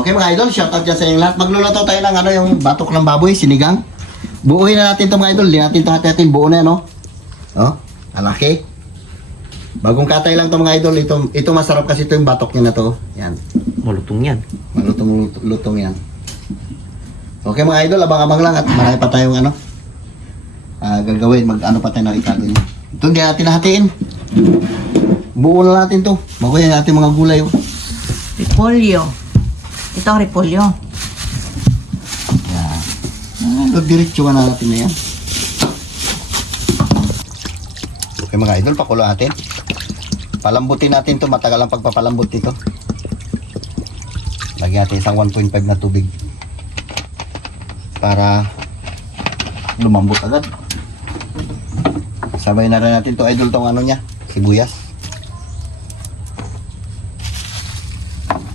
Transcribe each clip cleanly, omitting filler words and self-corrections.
Okay mga idol, shoutout dyan sa inyong lahat. Magluluto tayo ng yung batok ng baboy, sinigang. Buuhin na natin ito mga idol, di natin ito hati-hatin, buo na yan, alaki. Bagong katay lang ito mga idol, ito masarap kasi ito yung batok niya na to. Yan. Malutong yan. Malutong yan. Okay mga idol, abang-abang lang at marami pa tayong gagawin, mag-ano pa tayo na ikagawin. Ito hindi natin nahatiin. Buo na natin to. Bagoy natin mga gulay. Repolyo. Ito ang repolyo. Yan. Diretso na natin na yan. Okay mga idol, pakulo natin. Palambutin natin to, matagal ang pagpapalambot dito. Lagyan natin isang 1.5 na tubig para lumambot agad. Sabay na rin natin to idol, tong niya, sibuyas.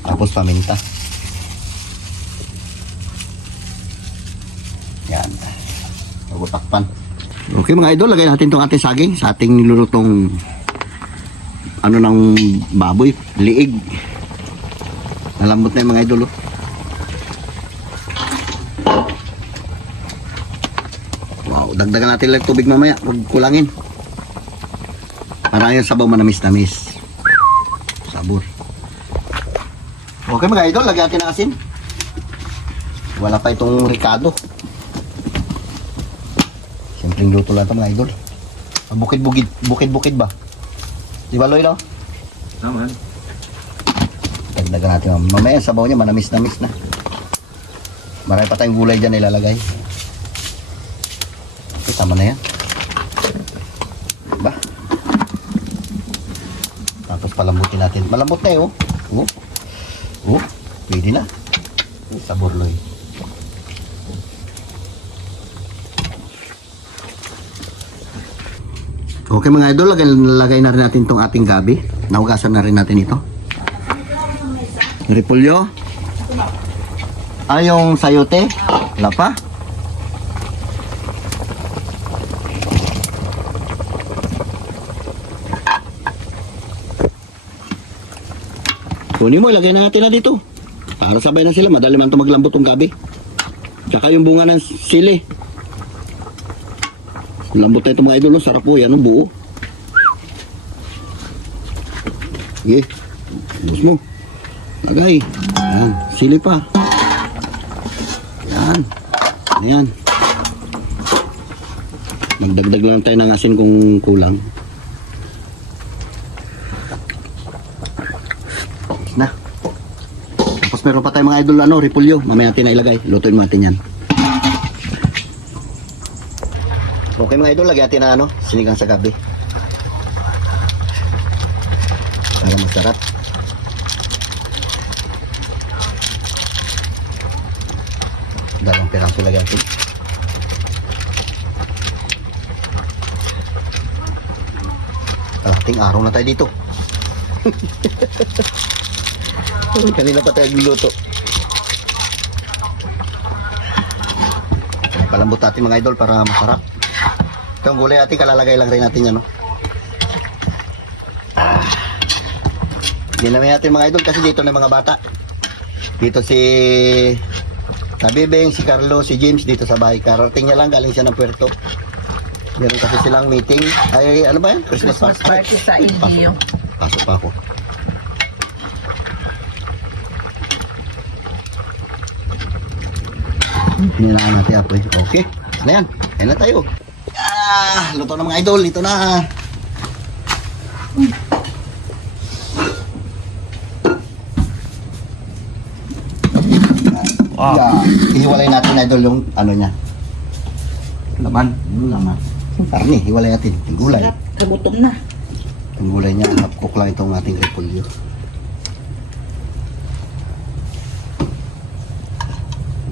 Tapos paminta. Yan. Magutakpan. Okay mga idol, lagay natin tong ating saging sa ating nilulutong ng baboy, liig. Nalambot na yung mga idol. Wow, dagdagan natin lang tubig mamaya, huwag kulangin. Para yung sabaw manamis-namis. Sabor. Okay mga idol, lagyan natin ng asin. Wala pa itong ricado. Simpleng luto lang ito mga idol. Bukid-bukid ba? Di ba Loy, no? Naman. Dagdagan natin mamaya sabaw niya manamis-namis na. Marami pa tayong gulay dyan ilalagay. Okay, tama na yan. Diba? Tapos palambutin natin. Malambot na eh, pwede na. Sabor Loy. Okay mga idol, lagay na rin natin itong ating gabi. Nahugasan na rin natin ito. Repolyo. Yung sayote. Wala pa. Kunin mo, ilagay na natin na dito. Para sabay na sila. Madali man ito maglambot ng gabi. Tsaka yung bunga ng sili. Lambot na ito mga idol. Sarap po. Yan ang buo. Sige. Bus mo. Lagay. Yan. Sili pa. Yan. Ayan. Magdagdag lang tayo ng asin kung kulang. Na. Tapos meron pa tayong mga idol repolyo. Mamaya natin na ilagay. Lutuin natin yan. Okay mga idol, lagyan natin na sinigang sa gabi. Para masarap. Dalawang piraso lagyan natin. Kalating araw na tayo dito. Kanina pa tayo niluto. Palambot natin mga idol para masarap. Itong gulay natin, kalalagay lang rin natin yan. Ginamit natin mga idol kasi dito na mga bata. Dito si Nabibeng, si Carlo, si James dito sa bahay. Karating niya lang, galing siya ng Puerto. Meron kasi silang meeting. Ay, ano ba yan? Christmas Party sa LGU. Pasok pa ako. Nilaan natin apoy. Okay. Na yan. Ayan na tayo. Luto na mga idol. Ito na. Ihiwalay natin idol yung niya. Laman. Yung laman. Karni, hiwalay natin. Yung gulay. Kagutom na. Yung gulay niya. Half-cook lang itong ating repolyo.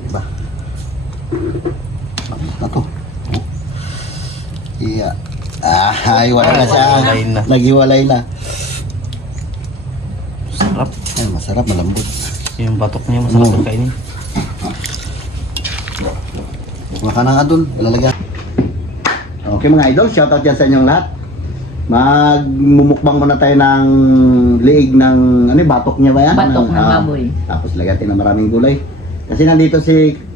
Diba? Bakit na to? Iya. Hiwalay na siya. Naghiwalay na. Sarap. Ay, masarap, malambot. Yung batok niya masarap kainin. Maka na nga dun, lalagyan. Okay mga idol, shoutout dyan sa inyong lahat. Magmumukbang muna tayo ng liig ng, ano yung batok niya ba yan? Batok ng Ah, baboy. tapos lagyan natin ng maraming gulay. Kasi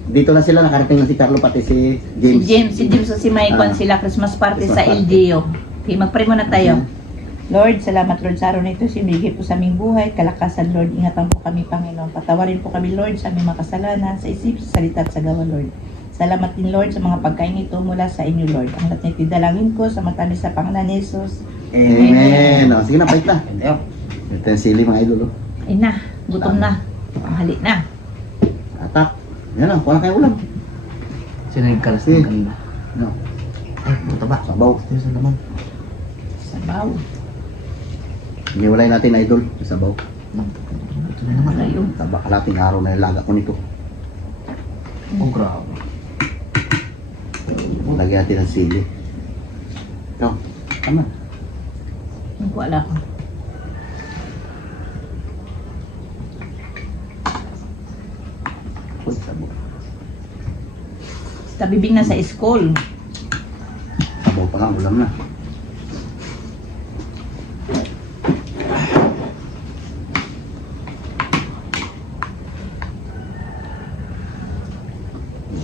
dito na sila, nakarating na si Carlo, pati si James. Si James at si Maicon Ah. sila Christmas party Christmas sa party. LGU. Okay, mag-pray muna tayo. Lord, salamat Lord sa araw na ito. Sinigay po sa aming buhay. Kalakasan Lord, ingatan po kami Panginoon. Patawarin po kami Lord sa aming mga kasalanan, sa isip, sa salita at sa gawa Lord. Salamat din Lord sa mga pagkain ito mula sa inyo Lord. Ang lahat na itidalangin ko sa matamis sa Panginoon ni Jesus. Amen. O, sige na, bait na. Ayun. Ito yung sili mga idol. Oh. Ay na, gutom na. Ang hali na. Atak. Yan lang, kuha na kayo ulam. Sinigkalas Sige. ng kanina. No. Ay, buta ba? Sabaw. Ayun sa naman. Sabaw. Iniwalay natin idol. Sabaw. Ito na naman. Malayo. Taba kalating araw na nilaga ko nito. Oh, grabe. Lagyan natin ng sili. Ito. Tama. Hindi ko alam. Uy, sabaw. Sa bibing na sa school. Sabaw pa lang, ulam na.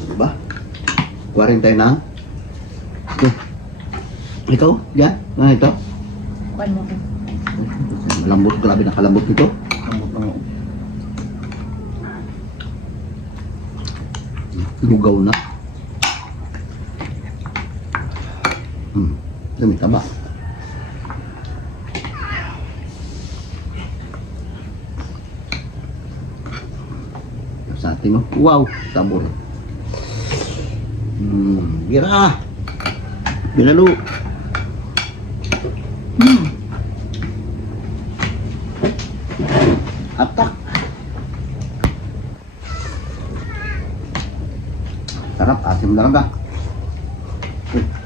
Diba? Kuwarin tayo ng... Ito. Ikaw? Yan? Ano ito? Kuhan mo ko. Malambot, grabe nakalambot ito. Lambot ng Lugaw na. Dami taba. Sa atin, no? Wow! Sabor. Gira! Binalo! Atak! Sarap, asim na lang ba?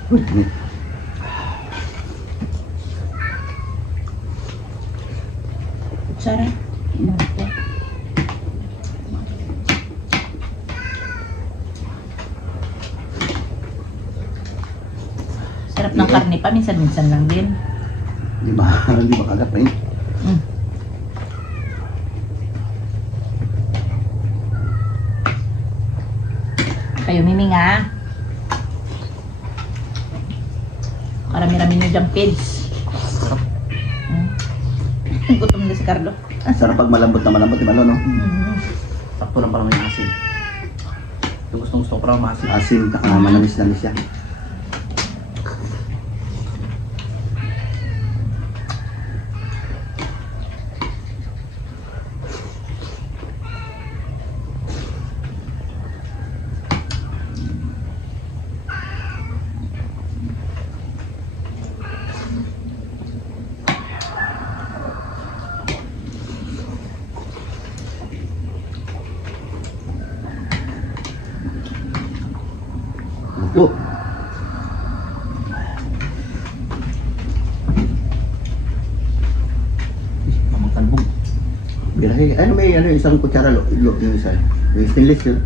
Uy. Sarap. Sarap ng karne pa, minsan-minsan lang din. Di ba? Di ba kagat pa yun? Mm. Kayo miminga. Karami-rami nyo dyan, pids. sarap. Gutom na si Carlo. Sarap pag malambot na malambot, di ba, no? Sakto lang para may asin. Ito gusto ko para maasin. Asim, manamis-namis siya. Ito. Mamang kalbog. Birahe. Ano may isang kutsara yung isa. Yung stainless yun.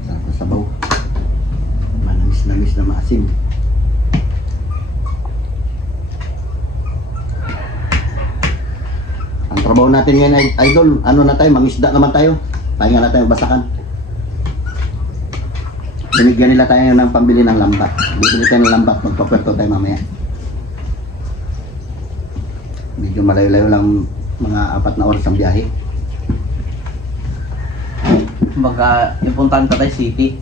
Sarap na sabaw. Manamis-namis na maasim. Ang trabaho natin ngayon ay idol, ano na tayo, mangisda naman tayo. Pahinga na tayo basakan. Binigyan nila tayo ng pambili ng lambat. Bibili tayo ng lambat, magpapwerto tayo mamaya. Medyo malayo-layo lang, mga 4 na oras ang biyahe. Kumbaga, yung puntahan Patay City.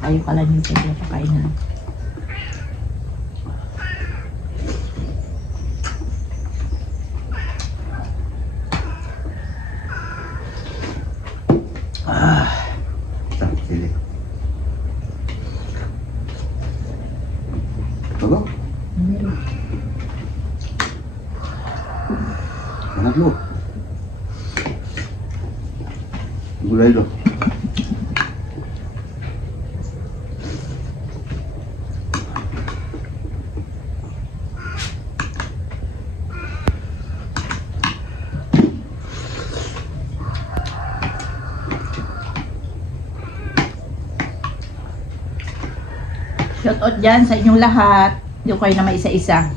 Ayaw pala nyo tayo pakainan. Sarap sili. Bago? Meron. Manatlo. Gulay lo. Shoutout dyan sa inyong lahat. Hindi ko kayo na maisa-isa.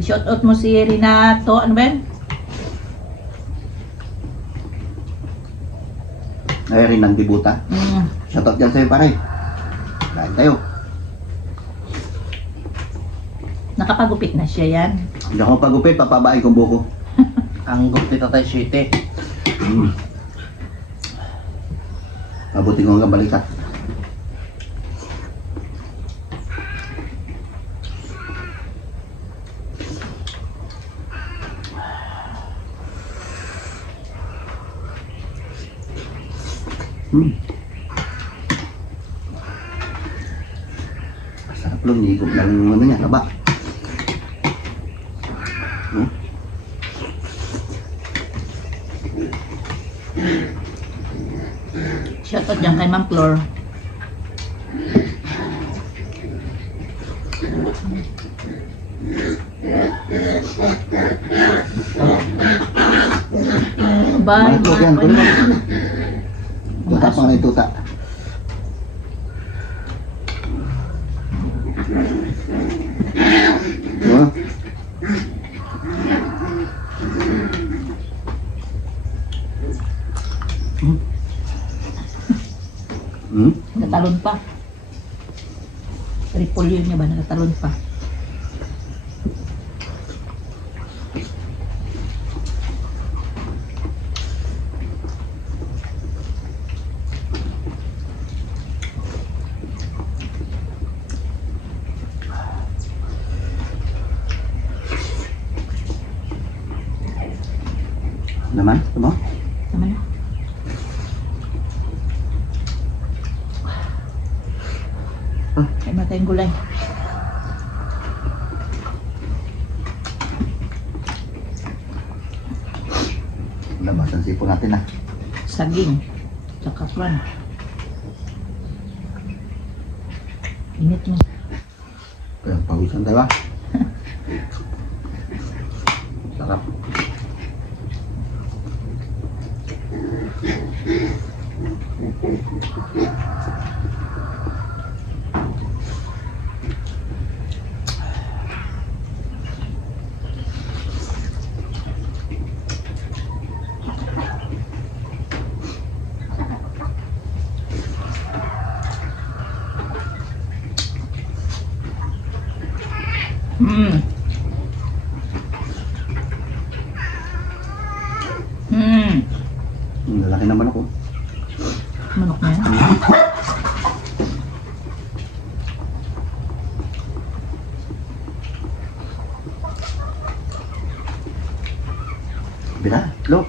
Shoutout mo si Renato. Ano ba yun? Ay, rin ng dibuta. Shoutout dyan sa'yo pare. Kain tayo. Nakapagupit na siya yan. Hindi ako pagupit, papabain kong buko. Ang gupit na tayo, shite. Mabuti ko hanggang balikat. Sarap lang, higop lang yung ano niya, laba. Shoutout dyan kay Ma'am Flor. Bye. Malapot yan, kunin mo. Tuta pa nga yung tuta. Diba? Nakatalon pa. Repolyo niya ba? Nakatalon pa. Naman, diba? Tama na. Ay, matayang gulay. Labasan sipo natin ah. Saging. Tsaka kwan. Init mo. Kaya pawisan tayo ah. Sarap. Lalaki naman ako. Manok na yan. Bila, lo.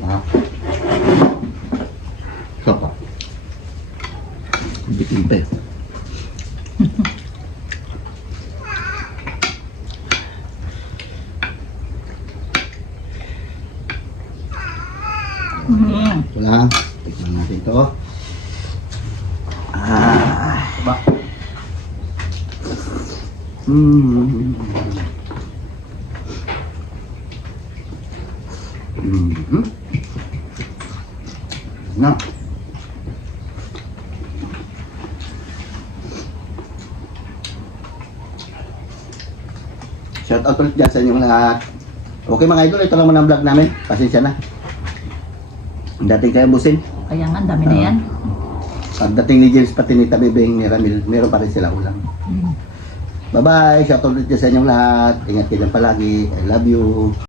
Ah. Siapa? Bikin teh. Wala. Tikman natin ito. Diba? Hmm. Na. Shout out ulit dyan sa inyong lahat. Okay mga idol, ito lang muna ang vlog namin. Pasensya na. Dating kayo busin. Kaya nga, ang dami na yan. Pagdating ni James pati ni Tabibing ni Ramil, meron pa rin sila ulam. Bye bye, shout out ulit dyan sa inyong lahat. Ingat kayo dyan palagi. I love you.